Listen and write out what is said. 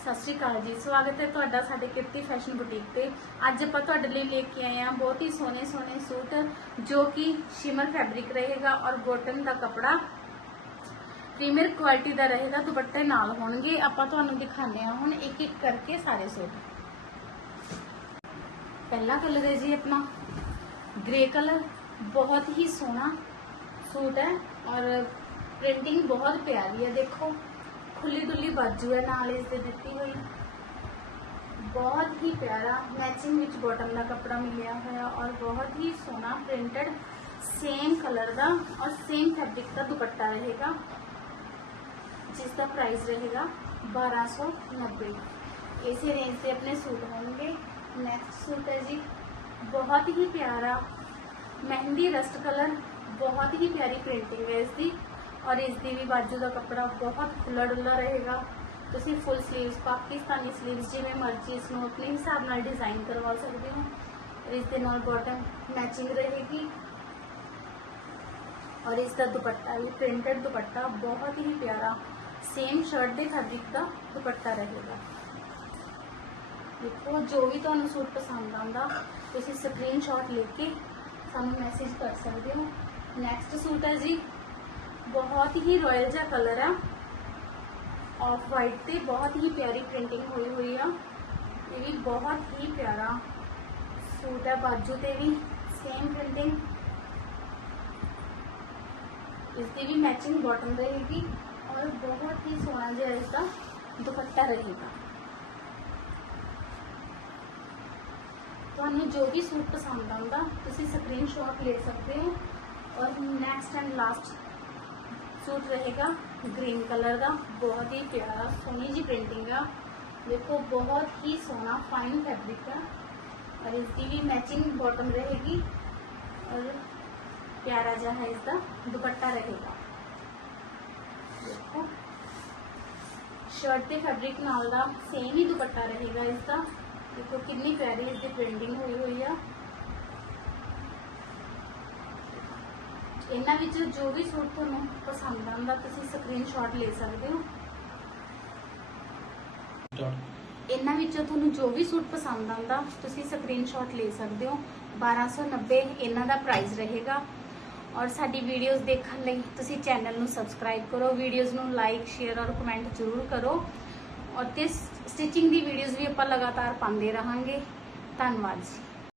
ਸਤਿ ਸ਼੍ਰੀ ਅਕਾਲ ਜੀ ਸਵਾਗਤ ਹੈ ਤੁਹਾਡਾ ਸਾਡੇ ਕਿਰਤੀ ਫੈਸ਼ਨ ਬੁਟੀਕ ਤੇ ਅੱਜ ਆਪਾਂ ਤੁਹਾਡੇ ਲਈ ਲੈ ਕੇ ਆਏ ਹਾਂ ਬਹੁਤ ਹੀ ਸੋਹਣੇ ਸੋਹਣੇ ਸੂਟ ਜੋ ਕਿ ਸ਼ਿਮਰ ਫੈਬਰਿਕ ਰਹੇਗਾ ਔਰ ਕੋਟਨ ਦਾ ਕਪੜਾ ਪ੍ਰੀਮੀਅਰ ਕੁਆਲਿਟੀ ਦਾ ਰਹੇਗਾ ਦੁਪੱਟੇ ਨਾਲ ਹੋਣਗੇ ਆਪਾਂ ਤੁਹਾਨੂੰ ਦਿਖਾਉਂਦੇ ਹਾਂ ਹੁਣ ਇੱਕ ਇੱਕ ਕਰਕੇ ਸਾਰੇ ਸੂਟ ਪਹਿਲਾ ਕਲਰ ਹੈ ਜੀ ਆਪਣਾ ਗ੍ਰੇ ਕਲਰ ਬਹੁਤ ਹੀ ਸੋਹਣਾ ਸੂਟ ਹੈ ਔਰ ਪ੍ਰਿੰਟਿੰਗ ਬਹੁਤ ਪਿਆਰੀ ਹੈ ਦੇਖੋ खुली दुली बाजू है, नाल इस दिती हुई। बहुत ही प्यारा मैचिंग विच बॉटम का कपड़ा मिलया हुआ और बहुत ही सोहना प्रिंटेड सेम कलर का और सेम फैब्रिक का दुपट्टा रहेगा, जिसका प्राइस रहेगा बारह सौ नब्बे। इसी रेंज से अपने सूट होंगे। नेक्स्ट सूट है जी, बहुत ही प्यारा, मेहंदी रस्ट कलर बहुत ही प्यारी प्रिंटिंग है इसकी। ਦੀ ਔਰ ਇਸ ਦੀ ਵੀ ਬਾਜੂ ਦਾ ਕੱਪੜਾ ਬਹੁਤ ਖੁੱਲਾ ਡੁੱਲਾ ਰਹੇਗਾ ਤੁਸੀਂ ਫੁੱਲ ਸਲੀਵਸ ਪਾਕਿਸਤਾਨੀ ਸਲੀਵਸ ਜਿਵੇਂ ਮਰਜ਼ੀ ਇਸ ਨੂੰ ਆਪਣੇ ਹਿਸਾਬ ਨਾਲ ਡਿਜ਼ਾਈਨ ਕਰਵਾ ਸਕਦੇ ਹੋ ਔਰ ਇਸ ਦੇ ਨਾਲ ਬਾਟਮ ਮੈਚਿੰਗ ਰਹੇਗੀ ਔਰ ਇਸ ਦਾ ਦੁਪੱਟਾ ਵੀ ਪ੍ਰਿੰਟਡ ਦੁਪੱਟਾ ਬਹੁਤ ਹੀ ਪਿਆਰਾ ਸੇਮ ਸ਼ਰਟ ਦੇ ਫੈਬਰਿਕ ਦਾ ਦੁਪੱਟਾ ਰਹੇਗਾ ਦੇਖੋ ਜੋ ਵੀ ਤੁਹਾਨੂੰ ਸੂਟ ਪਸੰਦ ਆਉਂਦਾ ਤੁਸੀਂ ਸਕਰੀਨਸ਼ਾਟ ਲੈ ਕੇ ਸਾਨੂੰ ਮੈਸੇਜ ਕਰ ਸਕਦੇ ਹੋ ਨੈਕਸਟ ਸੂਟ ਹੈ ਜੀ बहुत ही रॉयल जहा कलर है। ऑफ़ वाइट से बहुत ही प्यारी प्रिंटिंग हुई हुई है। ये भी बहुत ही प्यारा सूट है, बाजू से भी सेम प्रिंटिंग इसकी भी मैचिंग बॉटम रहेगी और बहुत ही सोना जो है इसका दुपट्टा रहेगा। तो जो भी सूट पसंद आता तुम स्क्रीन शॉट ले सकते हो और नेक्स्ट एंड लास्ट सूट रहेगा, ग्रीन कलर का, बहुत ही प्यारा, सोनी जी प्रिंटिंग का। देखो, बहुत ही सोना फाइन फैब्रिक का। और इसकी भी मैचिंग बॉटम रहेगी। और प्यारा जो है इसका, दुपट्टा रहेगा। देखो। शर्ट के फैब्रिक नाल सेम ही दुपट्टा रहेगा इसका। देखो, कितनी प्यारी इसकी प्रिंटिंग हुई हुई है। ਇਹਨਾਂ ਵਿੱਚ ਜੋ ਵੀ ਸੂਟ ਤੁਹਾਨੂੰ ਪਸੰਦ ਆਉਂਦਾ ਤੁਸੀਂ ਸਕਰੀਨਸ਼ਾਟ ਲੈ ਸਕਦੇ ਹੋ। ਇਹਨਾਂ ਵਿੱਚੋਂ ਤੁਹਾਨੂੰ ਜੋ ਵੀ ਸੂਟ ਪਸੰਦ ਆਉਂਦਾ ਤੁਸੀਂ ਸਕਰੀਨਸ਼ਾਟ ਲੈ ਸਕਦੇ ਹੋ। 1290 ਇਹਨਾਂ ਦਾ ਪ੍ਰਾਈਸ ਰਹੇਗਾ। ਔਰ ਸਾਡੀ ਵੀਡੀਓਜ਼ ਦੇਖਣ ਲਈ ਤੁਸੀਂ ਚੈਨਲ ਨੂੰ ਸਬਸਕ੍ਰਾਈਬ ਕਰੋ। ਵੀਡੀਓਜ਼ ਨੂੰ ਲਾਈਕ ਸ਼ੇਅਰ ਔਰ ਕਮੈਂਟ ਜ਼ਰੂਰ ਕਰੋ। ਔਰ ਤੇ ਸਟਿਚਿੰਗ ਦੀ ਵੀਡੀਓਜ਼ ਵੀ ਆਪਾਂ ਲਗਾਤਾਰ ਪਾਉਂਦੇ ਰਹਾਂਗੇ। ਧੰਨਵਾਦ ਜੀ।